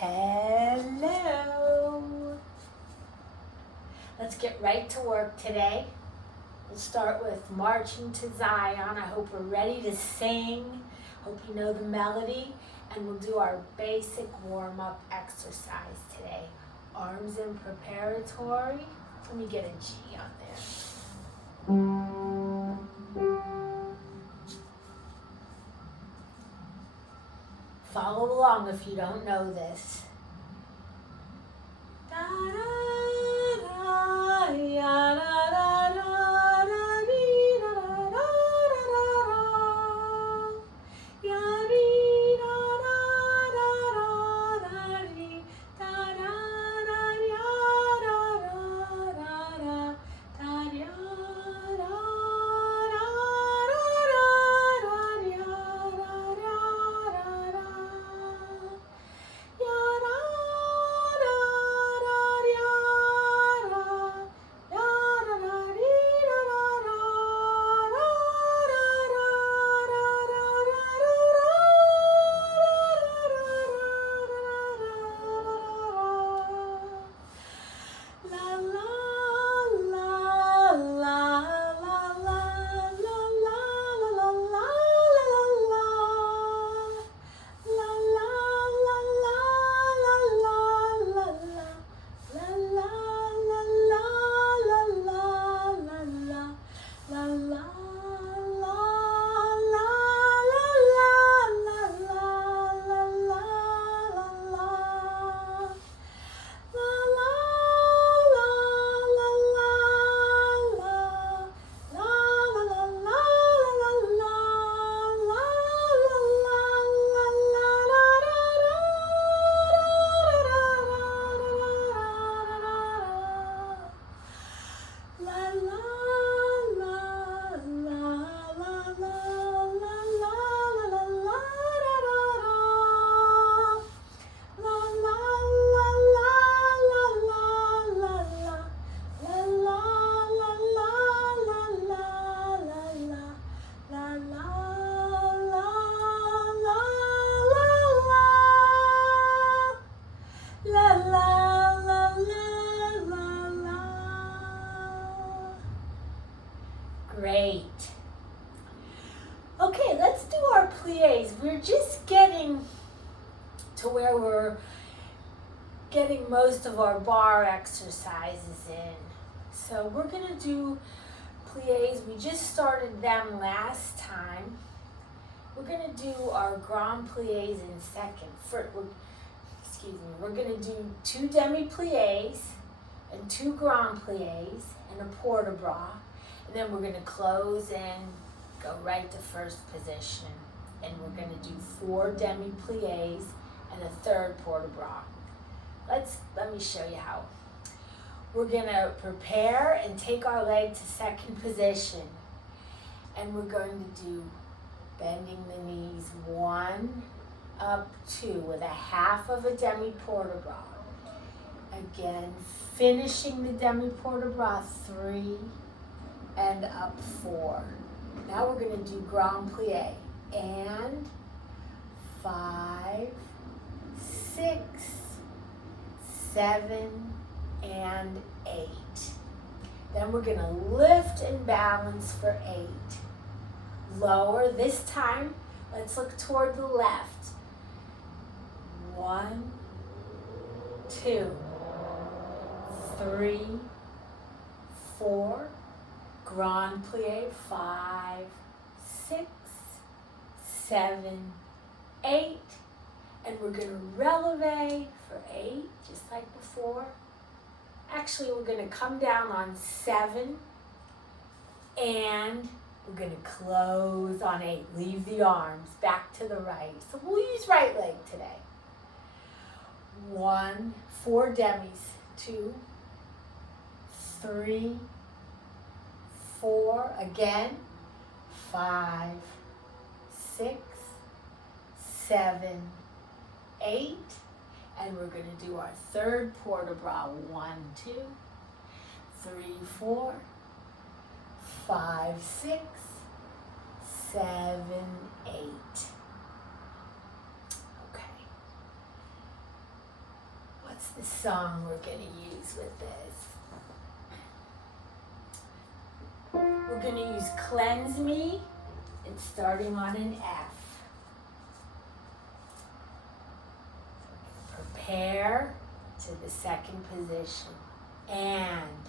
Hello. Let's get right to work today. We'll start with Marching to Zion. I hope we're ready to sing. Hope you know the melody. And we'll do our basic warm-up exercise today. Arms in preparatory. Let me get a G on there. Follow along if you don't know this. Da, da, da, ya, da, da, da, da, dee, da, da, da, da, da, da. Ya, dee, da, da, da, da, da, dee, da, da, da, ya, da, da, da, da, da, ya, da, da, da, da, ya, da, da, da, da. Great. Okay, let's do our pliés. We're just getting to where we're getting most of our bar exercises in. So we're going to do pliés. We just started them last time. We're going to do our grand pliés in second. We're going to do 2 demi-pliés and 2 grand pliés and a port de bras. And then we're going to close and go right to first position. And we're going to do 4 demi-pliés and a third port de bras. Let me show you how. We're going to prepare and take our leg to second position. And we're going to do bending the knees 1 up 2 with a half of a demi port de bras. Again, finishing the demi port de bras 3 and up 4. Now we're going to do grand plie and 5, 6, 7, and 8. Then we're going to lift and balance for 8. Lower. This time, let's look toward the left. 1, 2, 3, 4. Grand plie, 5, 6, 7, 8. And we're going to releve for 8, just like before. Actually, we're going to come down on 7. And we're going to close on 8. Leave the arms back to the right. So we'll use right leg today. 1, 4 demis. 2, 3, 4. Again. 5, 6, 7, 8. And we're going to do our third port de bras. 1, 2, 3, 4, 5, 6, 7, 8. Okay. What's the song we're going to use with this? We're going to use Cleanse Me. It's starting on an F. Prepare to the second position. And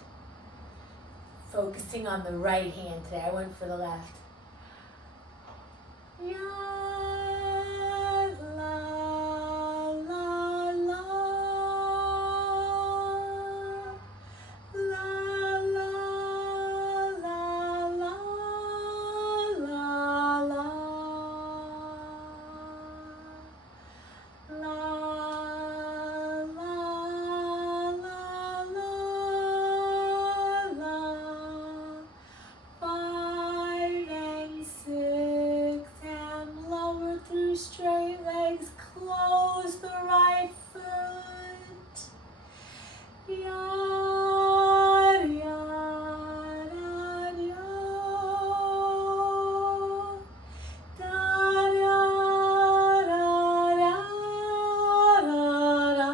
focusing on the right hand today. I went for the left. Ya, la, la, la. La, la, la, la, la, la. La, la, la, la, la. 5 and 6 and lower through straight legs. Close the right foot. Yada, yada, yada. Da, da, da, da, da, da.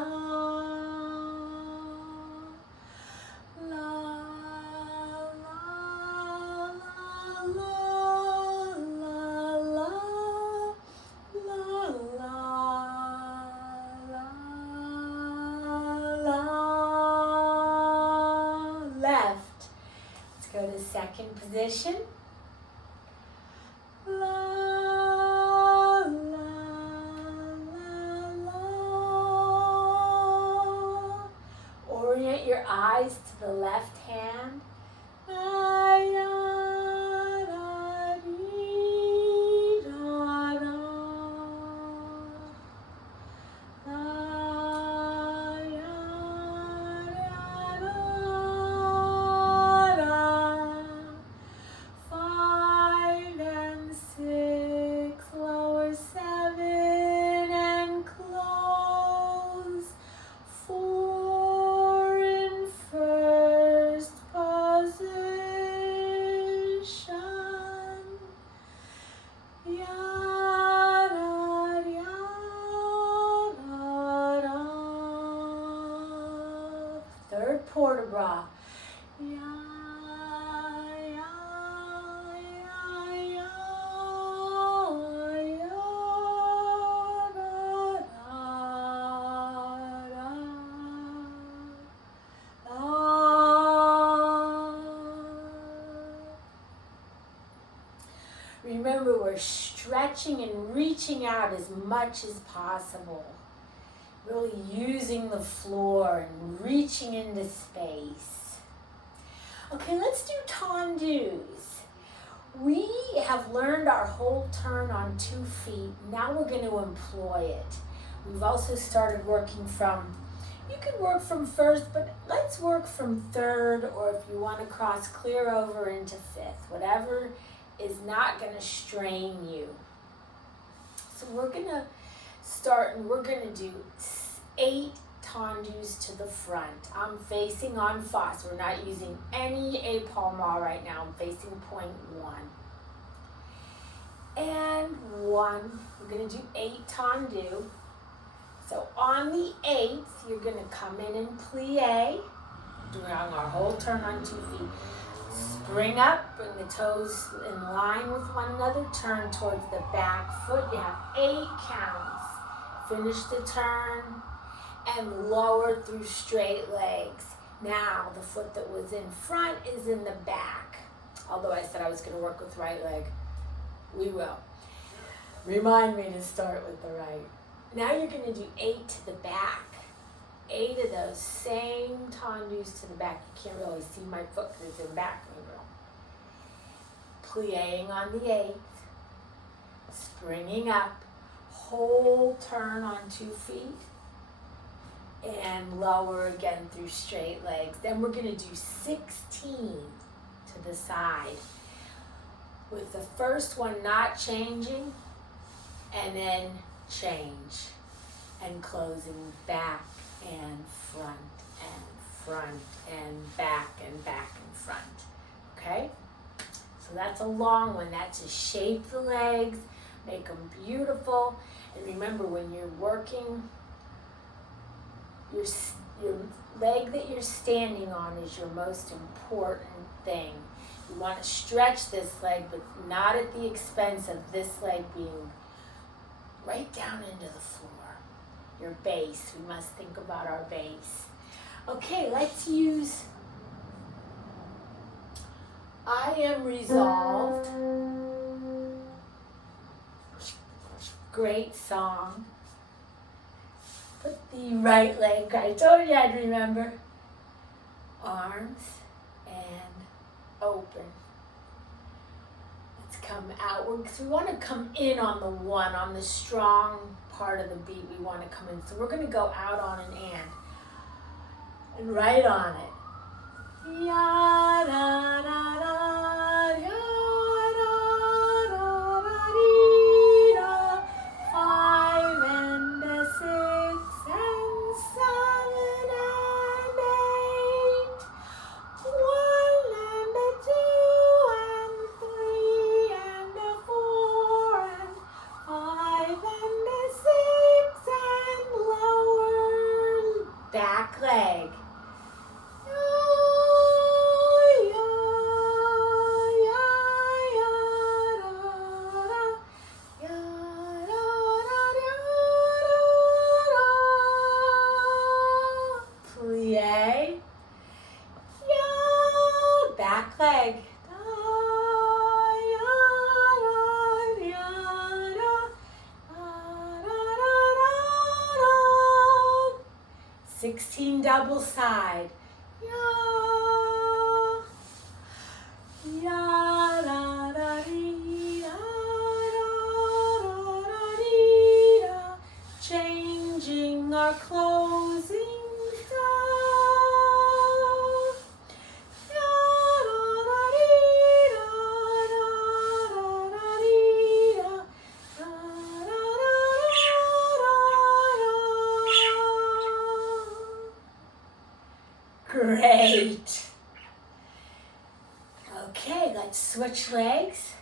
La, la, la, la, la, la, la, la, left. Let's go to second position. La, la, la, la. Orient your eyes to the left hand. La, ya, da, dee, da, da. La, ya, da, da, da. 5 and 6, lower 7 and close. 4 in first position. Yada, yada, da. Third port de bras. Ya, ya, ya, ya, ya, da, da, da, da. Remember, we're stretching and reaching out as much as possible. Really using the floor and reaching into space. Okay, let's do tendus. We have learned our whole turn on 2 feet. Now we're going to employ it. We've also started working from, you could work from first, but let's work from third, or if you want to cross clear over into fifth, whatever is not going to strain you. So we're going to start and we're going to do 8 tendus to the front. I'm facing en face. We're not using any épaulement right now. I'm facing point 1. And 1. We're going to do 8 tendu. So on the 8th, you're going to come in and plie, doing our whole turn on 2 feet. Spring up, bring the toes in line with one another, turn towards the back foot. You have 8 counts. Finish the turn and lower through straight legs. Now, the foot that was in front is in the back. Although I said I was going to work with right leg. We will. Remind me to start with the right. Now you're going to do 8 to the back. 8 of those same tendus to the back. You can't really see my foot because it's in back. Plieing on the 8th. Springing up. Whole turn on 2 feet. And lower again through straight legs. Then we're going to do 16 to the side. With the first one not changing. And then change. And closing back and front and back and front. Okay? So that's a long one. That's to shape the legs, make them beautiful. And remember, when you're working your leg that you're standing on is your most important thing. You want to stretch this leg, but not at the expense of this leg being right down into the floor. Your base, we must think about our base. Okay, let's use I Am Resolved. Great song. Put the right leg, I told you I'd remember. Arms and open. Let's come outward because we want to come in on the one, on the strong part of the beat. We want to come in. So we're going to go out on an and right on it. Ya da da da, ya da da da dee da. 5 and a 6 and 7 and 8. 1 and a 2 and 3 and a 4 and 5 and a 6 and lower back leg. Plie. Back leg. 16 double side. Changing our closing style. Great. Okay, let's switch legs.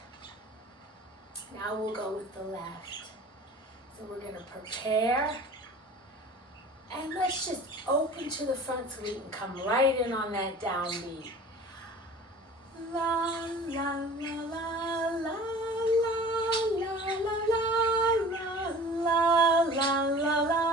Now we'll go with the left. So we're going to prepare. And let's just open to the front so we can come right in on that downbeat. La la la la la la la la la la la la la.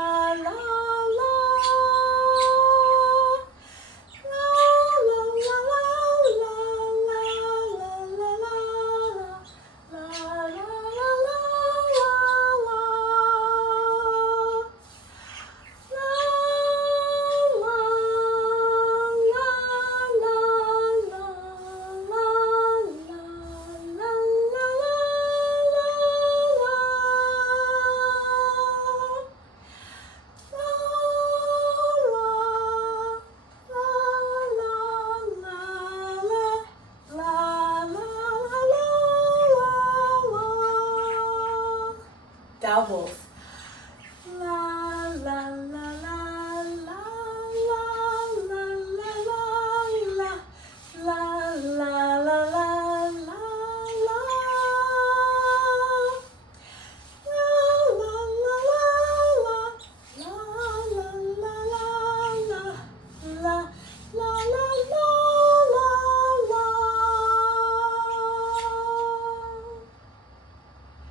Doubles. La la la la la la la la la la la la la.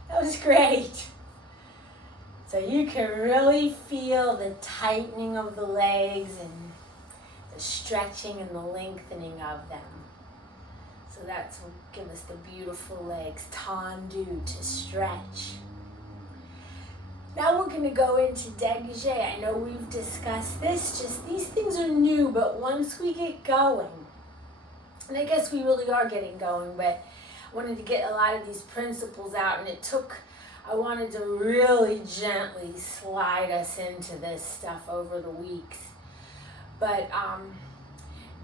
That was great. So you can really feel the tightening of the legs and the stretching and the lengthening of them. So that's what give us the beautiful legs, fondu, to stretch. Now we're going to go into dégagé. I know we've discussed this, just these things are new, but once we get going, and I guess we really are getting going, but I wanted to get a lot of these principles out, and I wanted to really gently slide us into this stuff over the weeks. But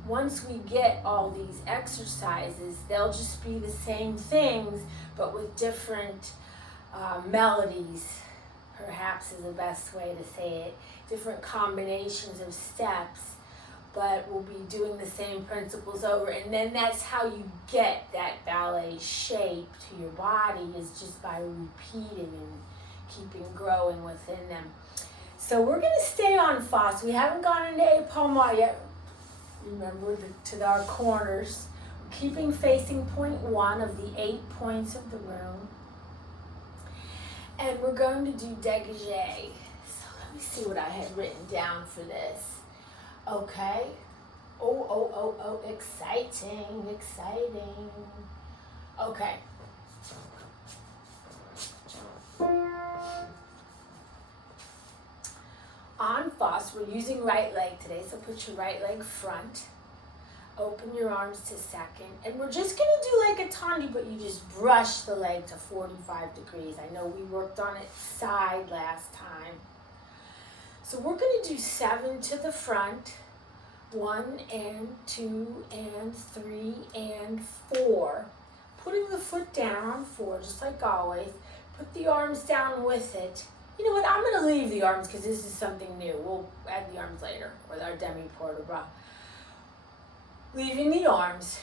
once we get all these exercises, they'll just be the same things, but with different melodies, perhaps is the best way to say it, different combinations of steps, but we'll be doing the same principles over, and then that's how you get that ballet shape to your body, is just by repeating and keeping growing within them. So we're going to stay on Fos. We haven't gone into A Palmar yet. Remember to our corners. We're keeping facing point 1 of the 8 points of the room. And we're going to do dégagé. So let me see what I had written down for this. Okay. Oh, exciting, exciting. Okay. On Fos, we're using right leg today, so put your right leg front. Open your arms to second. And we're just going to do like a tendu, but you just brush the leg to 45 degrees. I know we worked on it side last time. So we're going to do 7 to the front. 1 and 2 and 3 and 4. Putting the foot down on 4, just like always. Put the arms down with it. You know what, I'm going to leave the arms because this is something new. We'll add the arms later with our demi-port de bras. Leaving the arms.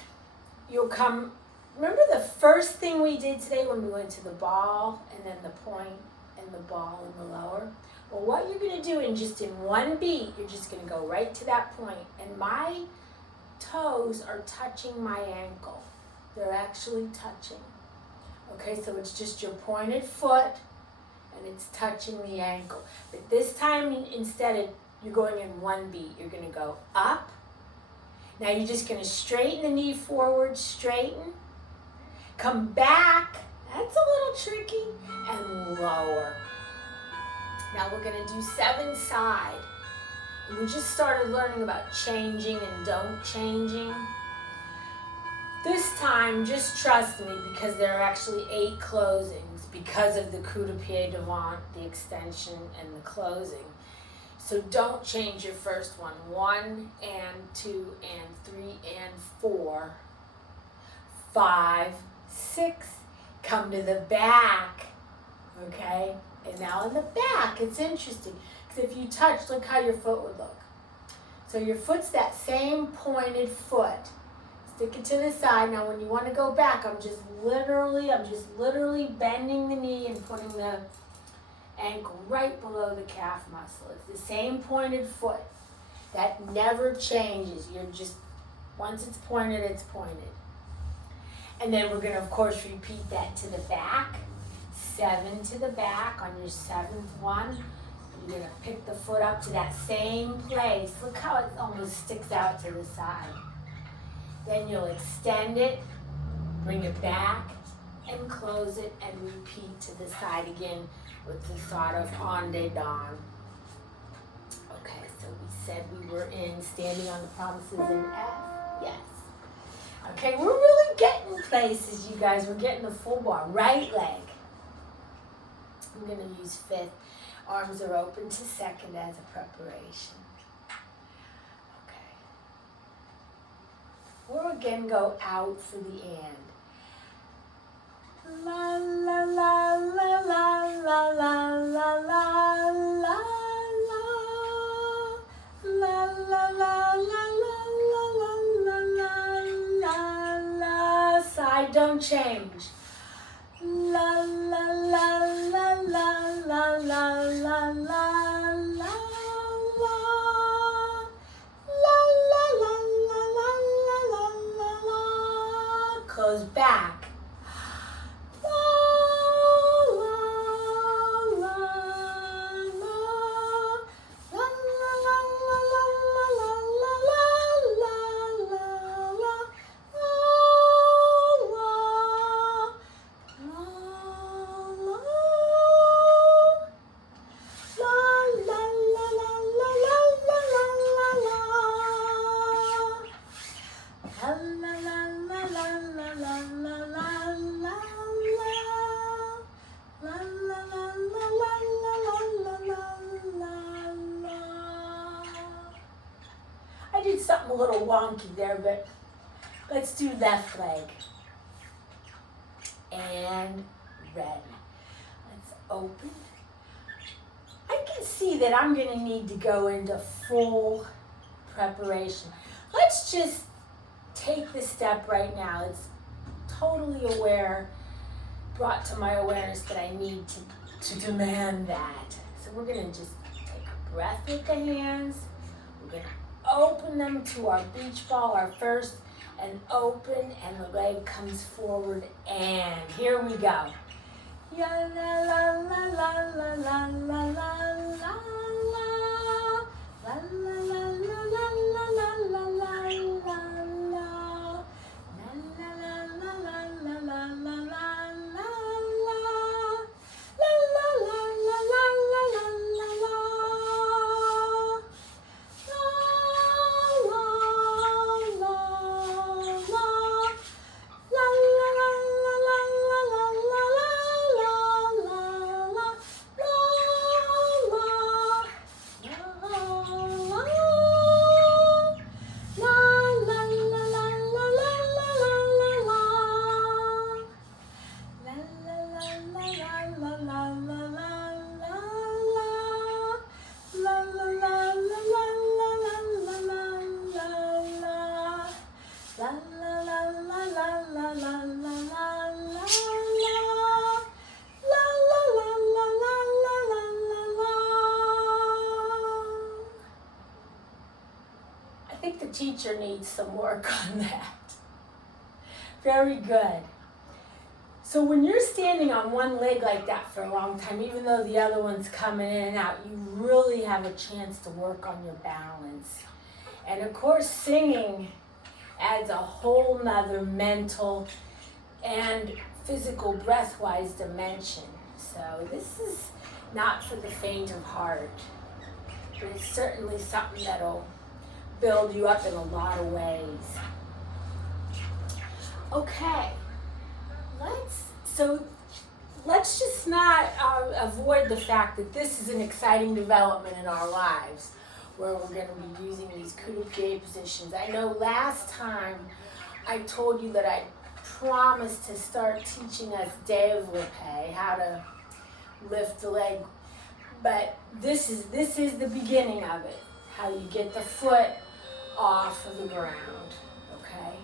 You'll come, remember the first thing we did today when we went to the ball and then the point and the ball and the lower? Well, what you're going to do in one beat, you're just going to go right to that point. And my toes are touching my ankle. They're actually touching. Okay, so it's just your pointed foot and it's touching the ankle. But this time, instead of you're going in one beat, you're going to go up. Now you're just going to straighten the knee forward, straighten. Come back. That's a little tricky. And lower. Now we're going to do 7 side. And we just started learning about changing and don't changing. This time, just trust me, because there are actually 8 closings because of the coup de pied devant, the extension, and the closing. So don't change your first one. 1 and 2 and 3 and 4, 5, 6. Come to the back, okay? And now in the back, it's interesting. Because if you touch, look how your foot would look. So your foot's that same pointed foot. Stick it to the side. Now when you want to go back, I'm just literally bending the knee and putting the ankle right below the calf muscle. It's the same pointed foot. That never changes. You're just, once it's pointed, it's pointed. And then we're going to, of course, repeat that to the back. 7 to the back on your 7th one. You're going to pick the foot up to that same place. Look how it almost sticks out to the side. Then you'll extend it, bring it back, and close it, and repeat to the side again with the thought of en dedans. Okay, so we said we were in standing on the promises in F. Yes. Okay, we're really getting places, you guys. We're getting the full bar. Right leg. I'm going to use 5th. Arms are open to 2nd as a preparation. Okay. We'll again go out for the and. La la la la la la la la la la la la la la la. Side don't change. La la la la la la la la la la. Close back. I did something a little wonky there, but let's do left leg. And ready. Let's open. I can see that I'm going to need to go into full preparation. Let's just take the step right now. It's totally aware, brought to my awareness that I need to demand that. So we're going to just take a breath with the hands. We're going to open them to our beach ball, our first, and open, and the leg comes forward, and here we go. Ya la la la la la la la la la la la la la la la la I think the teacher needs some work on that. Very good. So when you're standing on one leg like that for a long time, even though the other one's coming in and out, you really have a chance to work on your balance. And of course, singing adds a whole nother mental and physical breath-wise dimension. So this is not for the faint of heart, but it's certainly something that'll build you up in a lot of ways. Okay, let's just not avoid the fact that this is an exciting development in our lives where we're going to be using these coup de pied positions. I know last time I told you that I promised to start teaching us développé, how to lift the leg, but this is the beginning of it, how you get the foot off of the ground, okay?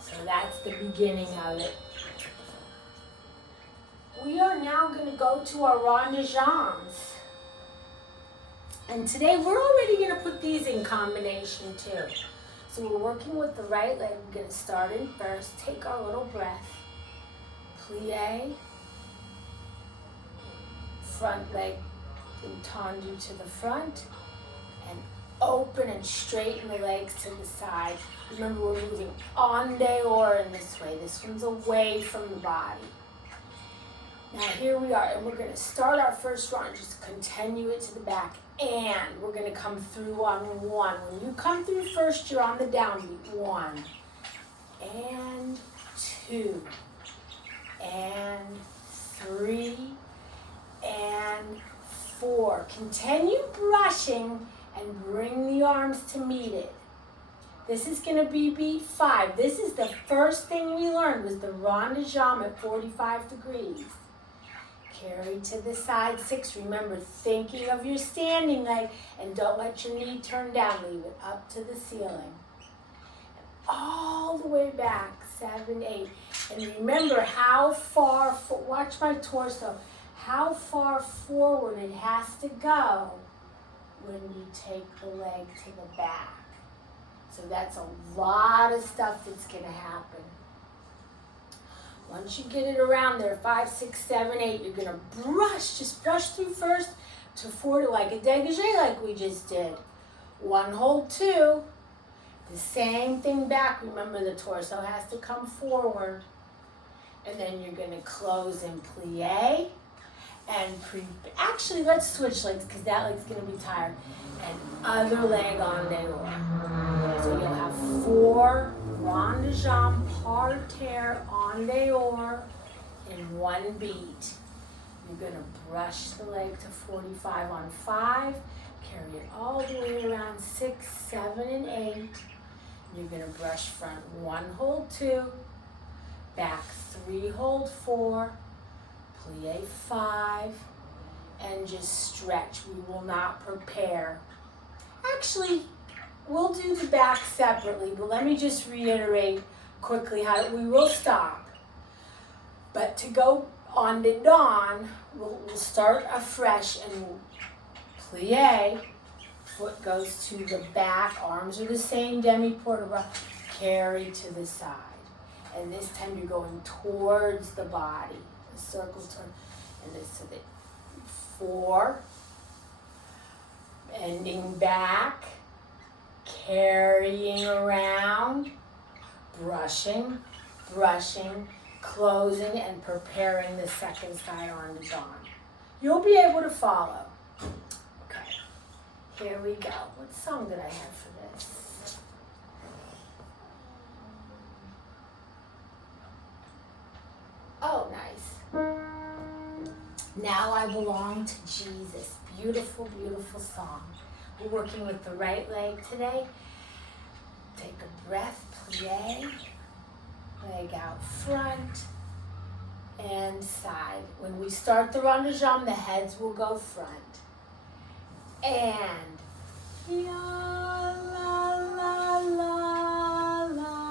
So that's the beginning of it. We are now going to go to our rond de jambes. And today we're already going to put these in combination too. So we're working with the right leg. We're going to start in first. Take our little breath. Plie. Front leg tendu to the front. And open and straighten the legs to the side. Remember, we're moving en dehors in this way. This one's away from the body. Now here we are, and we're going to start our first rond. Just continue it to the back, and we're going to come through on one. When you come through first, you're on the downbeat. 1, and 2, and 3, and 4. Continue brushing and bring the arms to meet it. This is going to be beat 5. This is the first thing we learned, was the rond de jambe at 45 degrees. Carry to the side 6. Remember, thinking of your standing leg, and don't let your knee turn down. Leave it up to the ceiling. And all the way back, 7, 8. And remember how far, watch my torso, how far forward it has to go when you take the leg to the back. So that's a lot of stuff that's going to happen. Once you get it around there, 5, 6, 7, 8, you're going to brush, just brush through first to 4, like a dégagé like we just did. 1, hold 2. The same thing back. Remember, the torso has to come forward. And then you're going to close and plie. And actually, let's switch legs because that leg's going to be tired. And other leg en dehors. So you'll have 4 rond de jambe parterre en dehors in one beat. You're going to brush the leg to 45 on 5. Carry it all the way around 6, 7, and 8. You're going to brush front 1, hold 2. Back 3, hold 4. Plie 5, and just stretch. We will not prepare. Actually, we'll do the back separately, but let me just reiterate quickly how we will stop. But to go on to dawn, we'll start afresh and we'll plie, foot goes to the back, arms are the same, demi-port bras, carry to the side. And this time you're going towards the body, a circle turn, and this so that 4, bending back, carrying around, brushing, closing, and preparing the second side on the dawn. You'll be able to follow. Okay, here we go. What song did I have for this? Oh, nice. Now I Belong to Jesus. Beautiful, beautiful song. We're working with the right leg today. Take a breath, plie, leg out front and side. When we start the rond de jambe, the heads will go front. And la la la la la la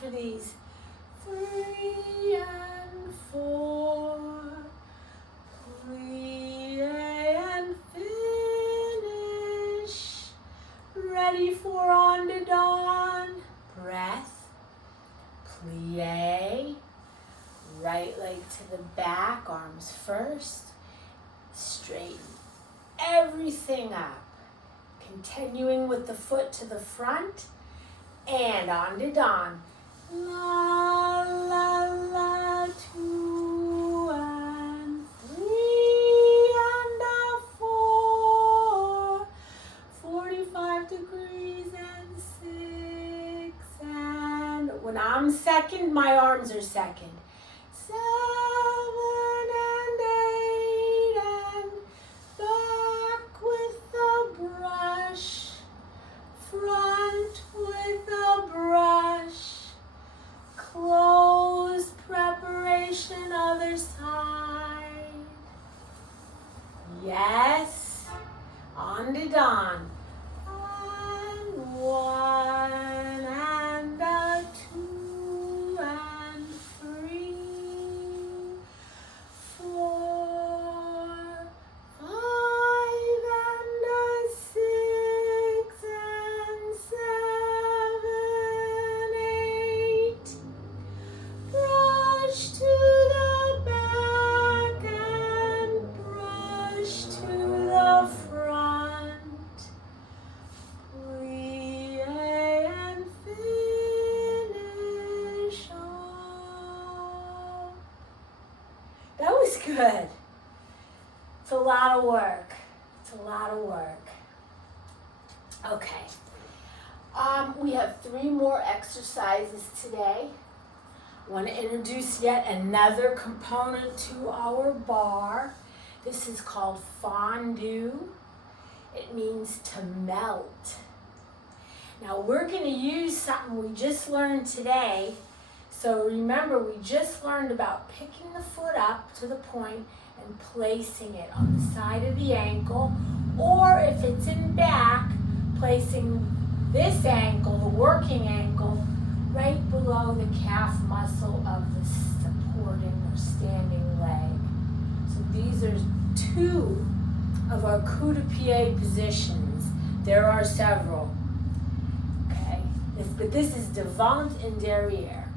for these. 3 and 4. Plie and finish. Ready for on to dawn. Breath. Plie. Right leg to the back, arms first. Straighten everything up. Continuing with the foot to the front. And on to dawn. La, la, la, 2 and 3 and a 4. 45 degrees and 6 and when I'm second, my arms are second. 7 and 8 and back with the brush. Front with a brush. Close, preparation, other side. Yes. On to dawn. And 1 and a 2 and 3, 4, 5 and a 6 and 7, 8. Brush to the back and brush to the front. Plie and finish off. That was good. It's a lot of work. Okay. We have 3 more exercises today. I want to introduce yet another component to our bar. This is called fondu. It means to melt. Now we're going to use something we just learned today. So remember, we just learned about picking the foot up to the point and placing it on the side of the ankle, or if it's in back, placing this ankle, the working ankle, right below the calf muscle of the supporting or standing leg. So these are 2 of our coup de pied positions. There are several. Okay, but this is deviant and derrière.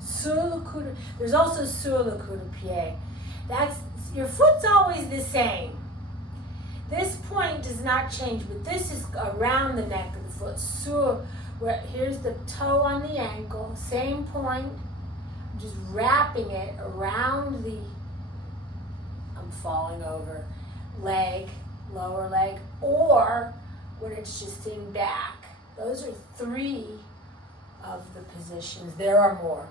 Sur le coup de, there's also sur le coup de pied. That's, your foot's always the same. This point does not change, but this is around the neck of the foot. Sur Here's the toe on the ankle, same point. I'm just wrapping it around the, I'm falling over, leg, lower leg, or when it's just in back. Those are 3 of the positions. There are more.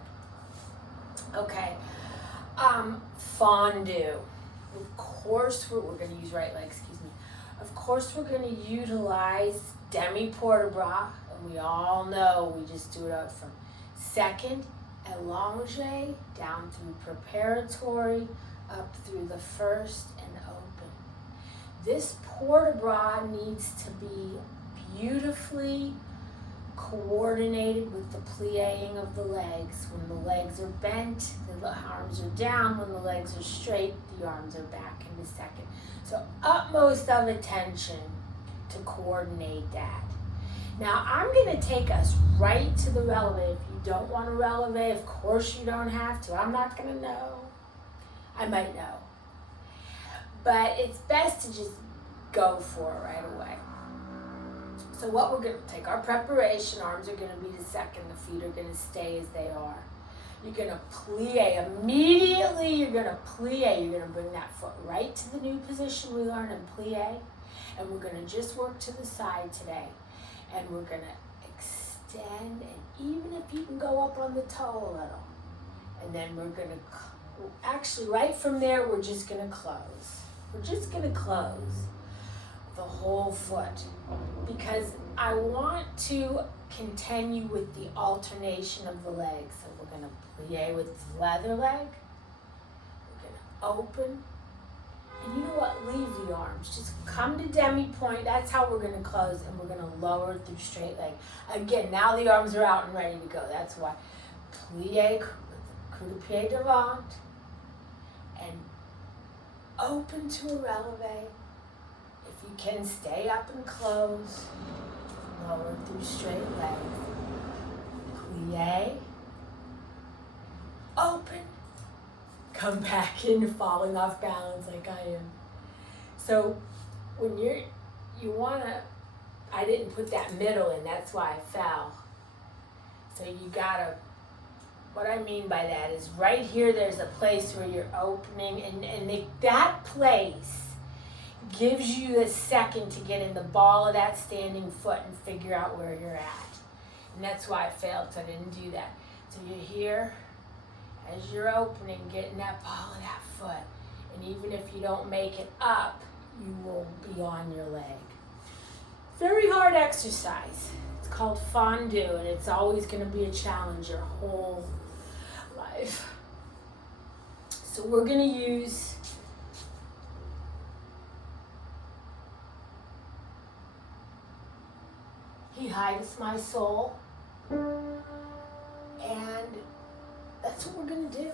Okay. Fondu. Of course, we're going to use right leg, excuse me. Of course, we're going to utilize demi-port-de-bras, and we all know we just do it out from second, allongé, down through preparatory, up through the first, and open. This port-de-bras needs to be beautifully coordinated with the plieing of the legs. When the legs are bent, the arms are down. When the legs are straight, the arms are back in a second. So utmost of attention to coordinate that. Now I'm going to take us right to the releve. If you don't want to releve, of course you don't have to. I'm not going to know. I might know. But it's best to just go for it right away. So what we're going to take, our preparation, arms are going to be the second, the feet are going to stay as they are. You're going to plie. Immediately you're going to plie. You're going to bring that foot right to the new position we learned in plie. And we're going to just work to the side today. And we're going to extend, and even if you can go up on the toe a little. And then we're going to, actually right from there, we're just going to close. We're just going to close the whole foot, because I want to continue with the alternation of the legs. So we're going to plie with the leather leg. We're going to open. And you know what? Leave the arms. Just come to demi-point. That's how we're going to close. And we're going to lower through straight leg. Again, now the arms are out and ready to go. That's why. Plie, coup de pied deviant. And open to a releve. If you can, stay up and close. Lower through straight leg. Plie. Open. Come back in, falling off balance like I am. So when you wanna, I didn't put that middle in, that's why I fell. So you gotta, what I mean by that is right here there's a place where you're opening, and that place gives you a second to get in the ball of that standing foot and figure out where you're at. And that's why I failed, because I didn't do that. So you're here, as you're opening, getting that ball of that foot. And even if you don't make it up, you will be on your leg. Very hard exercise. It's called fondu, and it's always going to be a challenge your whole life. So we're going to use He hides my soul, and that's what we're going to do.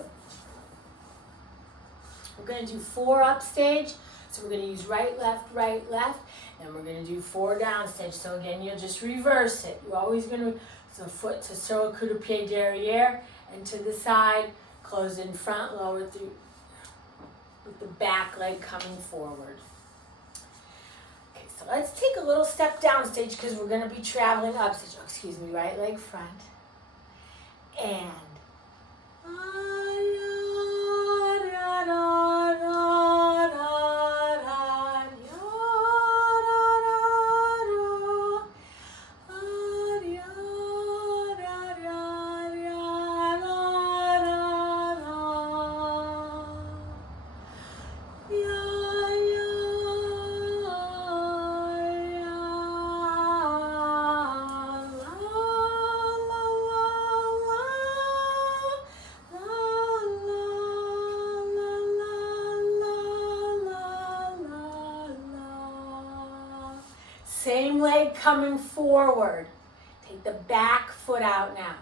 We're going to do 4 upstage, so we're going to use right, left, and we're going to do 4 downstage. So again, you'll just reverse it. You're always going to, so foot to sur coup de pied derrière, and to the side, close in front, lower through, with the back leg coming forward. Okay, so let's take a little step downstage, because we're going to be traveling upstage. Oh, excuse me, right leg front. And same leg coming forward. Take the back foot out now.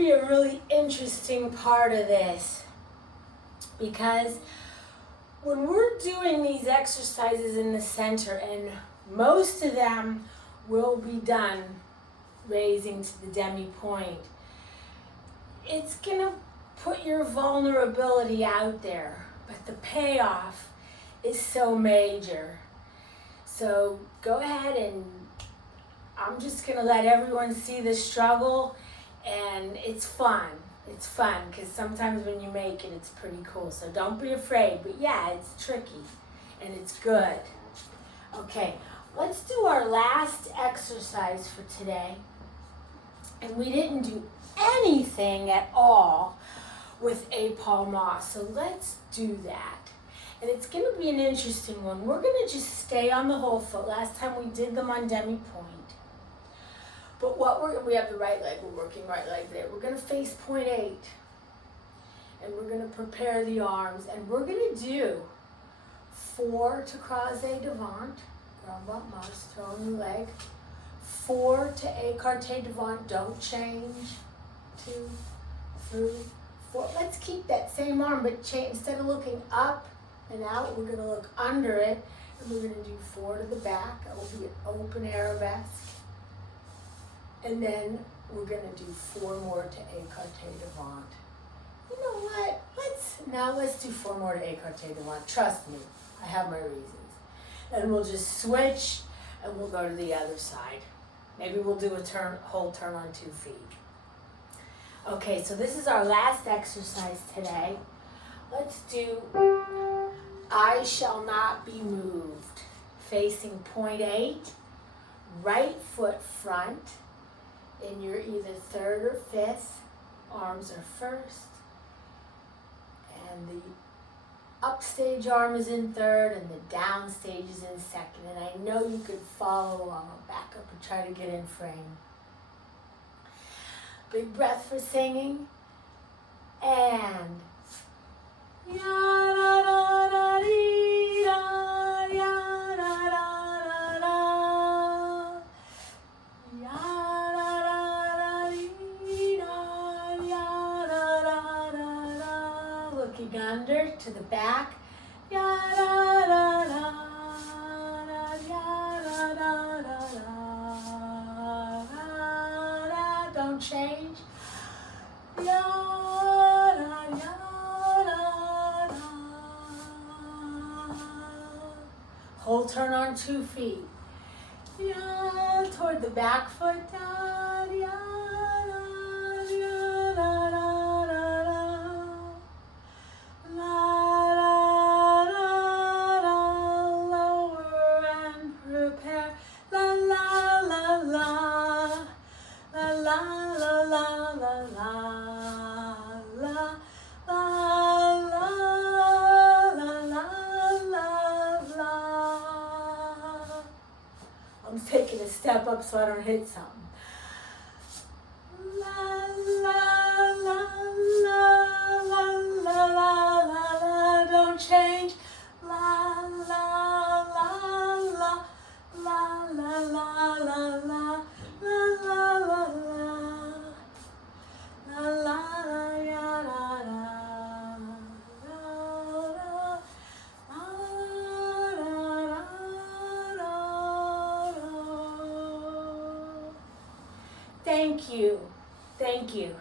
be a really interesting part of this, because when we're doing these exercises in the center, and most of them will be done raising to the demi-point, it's gonna put your vulnerability out there, but the payoff is so major. So go ahead, and I'm just gonna let everyone see the struggle, and it's fun. It's fun, because sometimes when you make it, it's pretty cool. So don't be afraid, but yeah, it's tricky, and it's good. Okay, let's do our last exercise for today. And we didn't do anything at all with a palmas, so let's do that. And it's gonna be an interesting one. We're gonna just stay on the whole foot. Last time we did them on demi-point. But we have the right leg, we're working right leg there. We're gonna face point 8. And we're gonna prepare the arms. And we're gonna do 4 to croisé devant, grand battement, throwing the leg. 4 to écarté devant, don't change. 2, 3, 4. Let's keep that same arm, but change. Instead of looking up and out, we're gonna look under it. And we're gonna do 4 to the back. That will be an open arabesque. And then we're gonna do 4 more to écarté devant. You know what? Let's do 4 more to écarté devant. Trust me, I have my reasons. And we'll just switch, and we'll go to the other side. Maybe we'll do a whole turn on 2 feet. Okay, so this is our last exercise today. Let's do I shall not be moved. Facing point 8, right foot front. And you're either 3rd or 5th, arms are 1st, and the upstage arm is in 3rd, and the downstage is in 2nd, and I know you could follow along. I'll back up and try to get in frame. Big breath for singing, and under to the back. Don't change. Whole turn on 2 feet. Toward the back foot. I'm taking a step up so I don't hit something. La la la la la la la la. Don't change. La la la la la la la la la la la la la ya la la. Thank you. Thank you.